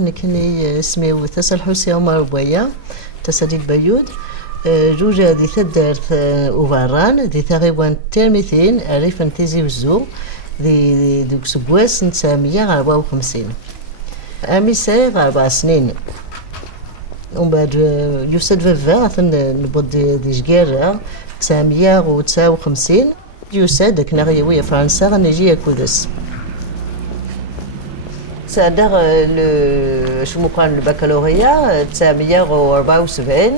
نكني اسمي تسل حوسي عمر بويا تسديد بيود جوجا دي تدرت وفاران دي تقريبا ترميتين عريف انتزي وزو دي دوك سبواس نتسامية 54 أمي سايغ 4 سنين ومن بعد يوسد فيفا نبض دي جيرة 959 يوسد كنا غيوية فرنسا غنجي كودس C'est-à-dire je me prends le baccalauréat, 974.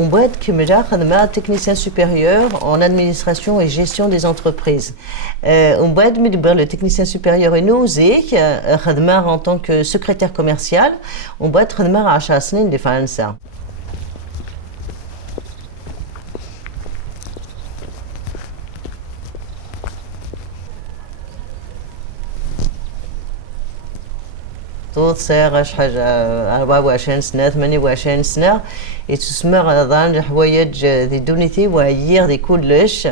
On va être technicien supérieur en administration et gestion des entreprises. On va être le technicien supérieur et nous en tant que secrétaire commercial. On va être à 10 سنين لفرنسا. طول صغيرة حاجة 24 سنة 28 سنة يتسمى غضان حوايج دي دونيتي وعيير دي كلش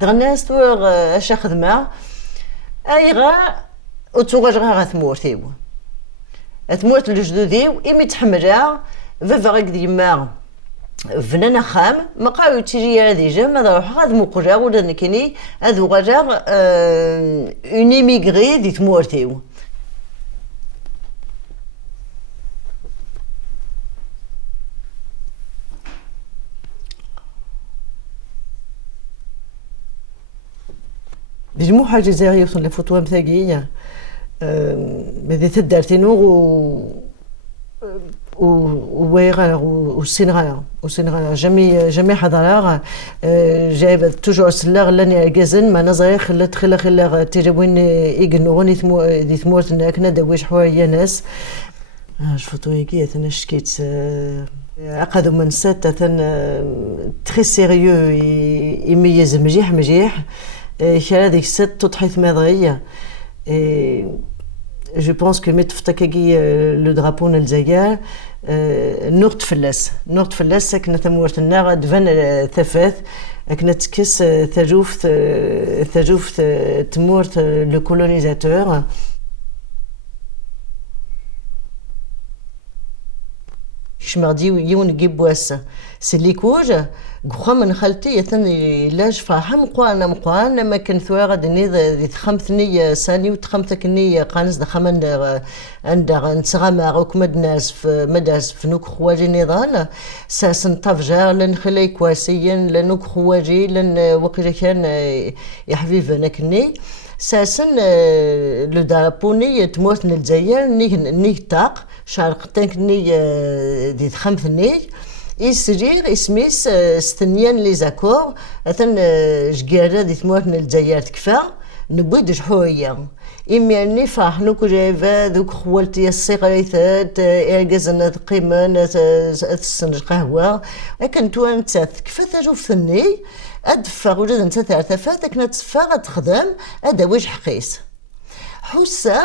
دغناس تور اش خدمة ايغا وتوغاج غا ثمورتيو ثمورت الجدوديو إمي تحملها فافا غيك ديما فنانا خام ما قاو تيجي هادي جا هذا روح هاد موقجا ولا نكني هادو غاجا اون ايميغري دي تمورتيو مجموعة جزائرية وصل لفوتوها مثاقية بدي تدارتينو وويغا والسنغالا جميع حضارة جايبة توجور سلاغ لاني عجزن ما نظري خلت خلا تجاوين يقنوغني دي ثمورت ناكنا داويش حوايا ناس شفتو هيكي انا شكيت عقدوا من ستة تري سيريو يميز مجيح كان ديك الست تضحيت ماضية جو بونس كو ميت فتاكاكي لو درابو نال الجزائر نور تفلس ساكنة تمورت النار دفن ثفاث كنا تكس ثجوف تمورت لو كولونيزاتور شمردي يون جيبواس سليكوج غخا من خالتي يثني لاج فاهم مقوانا ما كان ثوار دني ذي تخمثني ساني وتخمثكني قانز دخمن عندها نتغمى غوك مدناس في نوك خواجي نضال ساسن طفجار لن خلي كواسيا لنوك خواجي لن وقت كان يحبيب نكني ساسن لو دابوني تموت الجزائر نيك طاق شارقتنك ني دي تخمثني يسرير اسميس ستنيان لي زاكور اثن جيرا دي تموت الجزائر تكفى نبويد شحوية إمي أني فاحنو كجايفا ذوك خوالتي الصغيرات إرقازنا قيمان تسنج قهوة لكن توان تاث كفا تجوف ثني أدفع وجد انت ثلاثة لكن تفا تخدم أداويج حقيس حسا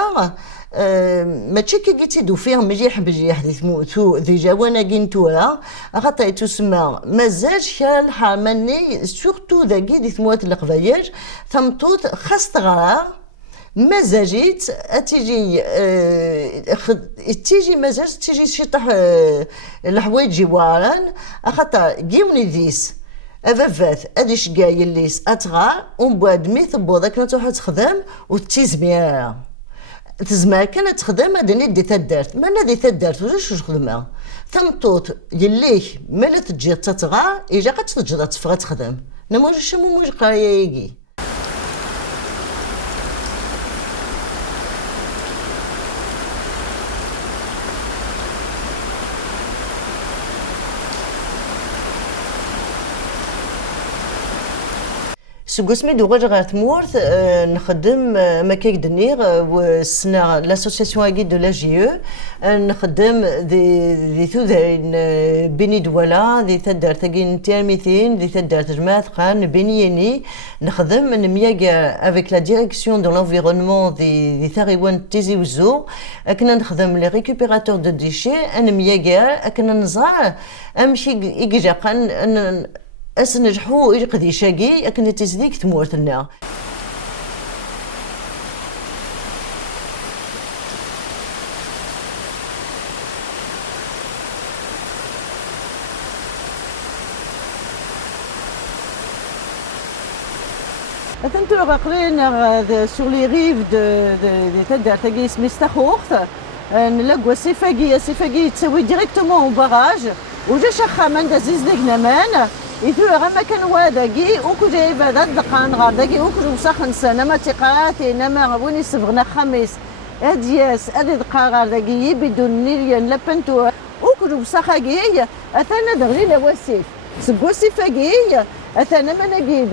ماشي كي قلتي دو فيه مجيح ذي جوانا كينتورا خاطر تسمى مازال شال حامني سورتو ذاكي دي ثموات القبايج ثمطوط خاص تغرا مازاجيت تيجي مازال تيجي شطح الحوايج جواران خاطر جيوني ذيس افافات اديش كاي الليس اتغا ومن بعد مي ثبوضك نتروح تخدم وتيزميرا تزمار كانت تخدم هذا دي تدارت ما نادي تدارت ولاش خدمها تمطوط يليك مالا تجي تتغا اجا قد تجي تفغى تخدم نموج شمو موج قرايه يجي سوغسمي دو غاجا تمورت نخدم مكاك دنيغ والسنة لاسوسياسيون اكيد دو لا جي او نخدم دي ثوذرين بيني دوالا دي تدار تاكين تيرميثين دي تدار تجماعة قان بينيني نخدم نمياقا افيك لا ديريكسيون دو لونفيرونمون دي ثاريوان تيزي وزو كنا نخدم لي ريكوبيراتور دو ديشي نمياقا كنا نزرع امشي يجا قان أسنجحو يقدي شاقي أكن تزديك تمورتنا أثنتو قرين sur les rives de تدار تاقي سميستاخوخت نلاقوا سيفاقي تسوي ديريكتومون او باراج وجا شخا من دازيز ديكنامان إذا غما كان واداكي وكو جايب هذا الدقان غارداكي وكو وسخن سنة ما تقاتي نما وين سبغنا خميس أدياس أدي دقا غارداكي بدون نيريان لبنتو وكو وسخاكي أثانا دغري لواسيف سبوسيفاكي أثانا مناكي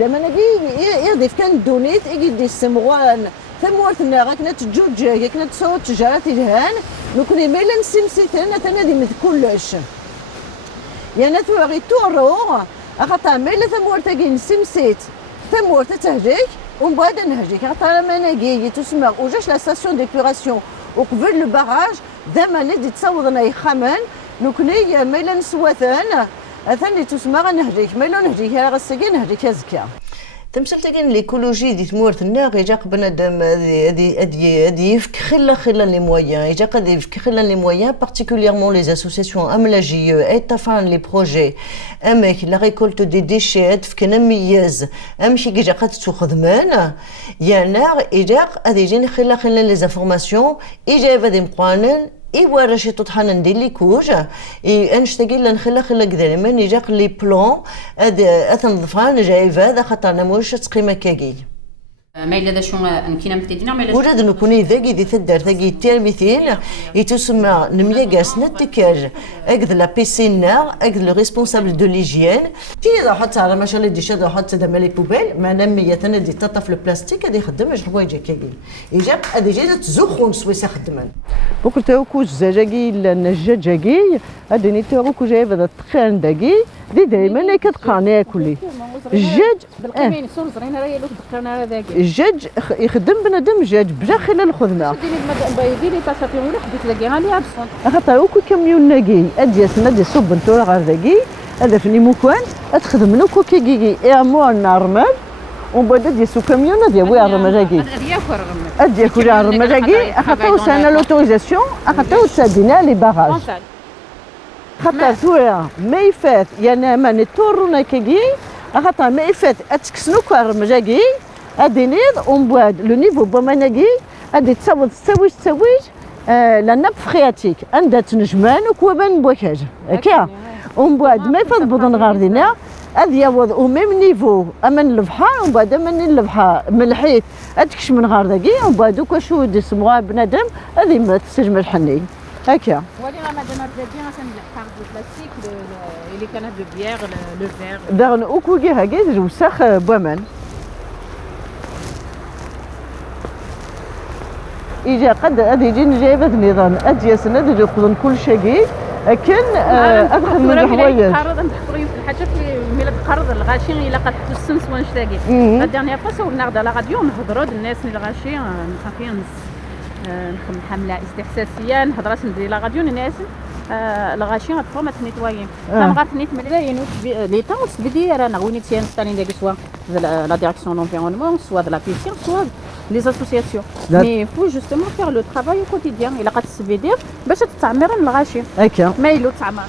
يضيف كان دونيت إيدي السمغوان ثمورتنا غاكنا تجوج غاكنا تصوت تجارات الهان نكوني ميلا نسمسيتنا أثانا دي مثل كلش يعني ثوغي تورو أخطا ميلا ثمورتاكي نسمسيت ثمورتا تهجيك ومن بعد نهجيك أخطا مناكي تسمى وجاش لا ستاسيون ديبيراسيون وقبل الباراج ذا ندي تصوضنا يخمن نكوني ميلا نسواثان أثاني تسمى غنهجيك ميلا نهجيك راه غسكي نهجيك هزكا تمثلتين ليكولوجي دي تمورت الناغ يجاق بنادم هادي يفك خلا لي مويان يجاق هادي يفك خلا لي مويان بارتيكوليرمون لي اسوسياسيون ام لا جي او ايتافان لي بروجي امك لا ريكولت دي ديشيت فكنا مياز امشي يجاق تخدمان يا ناغ يجاق هادي يجيني خلا لي زانفورماسيون يجا هادي مقانن إيوا رشي تطحن ندير لي كوج انشتاقي لنخلا كذا من يجاق لي بلون اثنظفان جايب هذا خاطرنا موش تقيمه كاكي ما إلا ذا شو نكينا متدينا ما إلا ولاد نكوني ذاكي دي تدار ذاكي التلميذين يتسمى نمياقاس نتكاج اكد لا بيسينا اكد لو ريسبونسابل دو ليجيان تي حتى على ما شاء الله دي شاد حتى دا مالي بوبيل ما نمي تندي تطف البلاستيك هادي يخدم اش حوايج كاكي يجاب هادي جايه تزخون سويسا خدمان بوكل تاوكو زاجاكي النجاجاكي هادي نيتاوكو جايب هذا التخان داكي دي دايما كتقاني ياكلي الجاج بالقيمين سور زرينا راهي لو دقرنا هذاك الجاج يخدم بنادم جاج بلا خلال الخدمه ديري باساتي ولا حبيت لاقيها لي ابسون خاطر وكو كاميون ناكي ادياسنا دي صوب نتورا غير ذاكي هذا فني مكان تخدم لو كوكي كيكي اي مو نورمال ومن بعد دي سو كاميون ديال وي الرمجاكي اديا كل الرمجاكي خاطر وسانا لوتوريزاسيون خاطر وسادينا لي باراج خاطر ثورا ما يفات يعني ما نتورنا كيكي خاطر ما يفات اتكسنو كارمجاكي هادي نيض ومن بعد لو نيفو بوماناكي هادي تسويج لا ناب فرياتيك عندها تنجمان وكوابان بوكاج هكا ومن بعد ما يفات بدن غاردينا هادي يوض او ميم نيفو امان البحر ومن بعد من البحر ملحيت اتكش من غارداكي ومن بعد دوكا شو دي سموها بنادم هادي ما تسجم الحني هكا ولي ما دام رجعتي مثلا الحاجه البلاستيك اللي كانت دو بيير لو فير داغن اوكوكي هكا وساخ بومان يجي قد هذه يجي جايبه النظام ادياسنا اللي ياخذون كل شيء لكن ادخل من الحوايج قرض نحضروا الحاجه في ميلاد قرض الغاشي الا قد حطوا السنس ونشتاقي لا ديرنيير فوا صورنا على لا راديو نهضروا الناس الغاشي خافين نخدم حمله استحساسيه نهضر ندير لا راديو الناس الغاشي غتفهم ما تنيتوايين كان غاتنيت من باين لي طون بدي انا غونيت سي انستالين داك سوا لا ديريكسيون لونفيرونمون سوا de la piscine soit les associations mais il faut justement faire le travail au quotidien الا قتسبيدير باش تتعمر الغاشي هكا ما يلو تعمر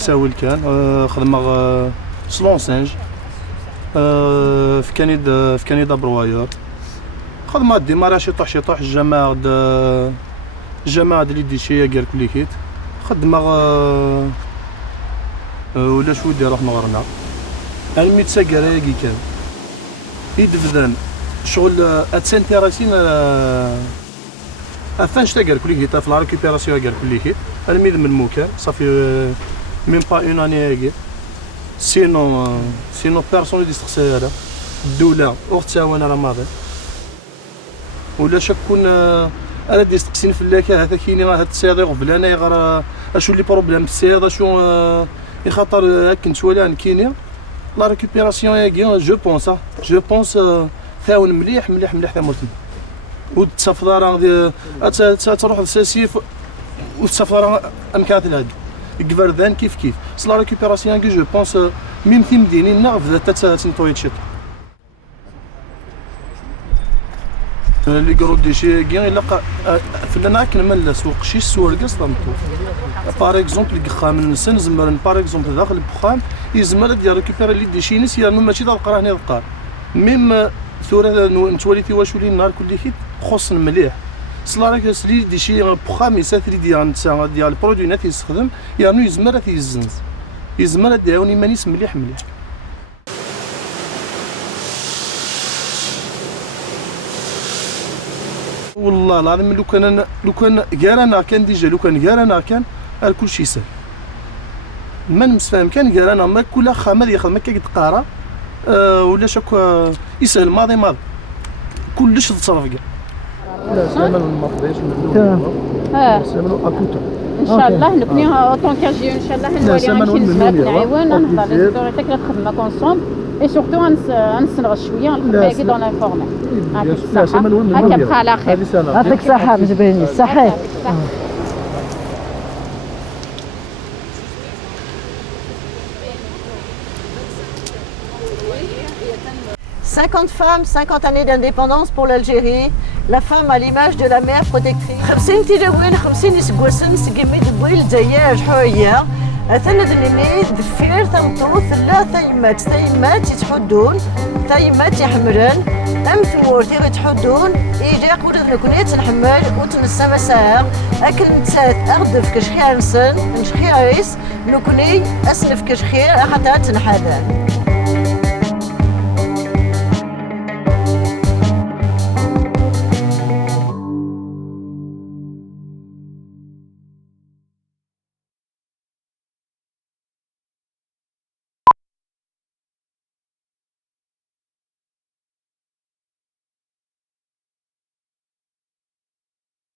تساول كان خدمة سلونسنج في كندا برواير خدمة ديمارا شطح الجماعة اللي ديشيا كاع كليكيت خدمة ولا شو دير روح نغرنا الميت ساكراكي كان يدفذن شغل اتسانتيراسين افانش تاع كليكيت في لا ريكوبيراسيون كاع كليكيت الميد من المكان صافي ميم با اون اني هاكي سينو بيرسون اللي يستخسر هذا الدوله وتساوينا راه ماضي ولا شكون انا دي استقسين في اللاكه هذا كاين راه هاد السياده قبل انا غير اشو لي بروبليم السياده شو يخاطر هاك نتولى كاينين لا ريكوبيراسيون هاكي جو بونس ثاون مليح ثمرتنا والتصفضه راه تروح للساسيف والتصفضه راه امكانات هادي كبردان كيف كيف سلا ريكوبيراسيون كي جو بونس ميم في مدينينا بدات تنطوي تشيط لي كرو ديشي كاع الا فلنا كنمل سوق شي سوالكاس طنطو باغ اكزومبل كخام النسان زمرن باغ اكزومبل داخل البخام يزمر ديال ريكوبيري لي ديشي نس يانو ماشي دا القرا هنا القار ميم ثورة نتولي واش ولي النهار كل حيت خص مليح صلا راك سلي ديشي بخام يساتري ديال البرودوي نات يستخدم يانو يزمر يزنز يزمر داوني مانيس مليح مليح والله العظيم لو كان كاع انا كان ديجا لو كان كاع انا كان كل شيء سهل ما نمسفهم كان كاع انا ما كل خامه ياخذ ما كيتقارا ولا شاك يسهل ماضي كلش تصرف كاع لا سامن ما فضيش منو سامن اكوتا ان شاء الله نكوني اوطون كاجي ان شاء الله نولي غنمشي نسمع نعاون نهضر لي زوتوريتي كنخدم كونسوم اي سورتو غنسنغ شويه نخدم دون انفورمي هكا بقى على خير يعطيك الصحة مزبيني صحيح 50 femmes, 50 années d'indépendance pour l'Algérie. La femme à l'image de la mère protectrice. 50 تجاوين 50 يسقوسن سقمي دبويل زياج حوية. أثنى دنيني دفير تمطوث لا ثيمات يتحدون ثيمات يحمرن أم ثورتي غيتحدون إيجا قولت نكونيت نحمل وتنسى مساء أكل نتسات أغدف كشخير نسن نشخير ريس نكوني أسنف كشخير حتى تنحدان.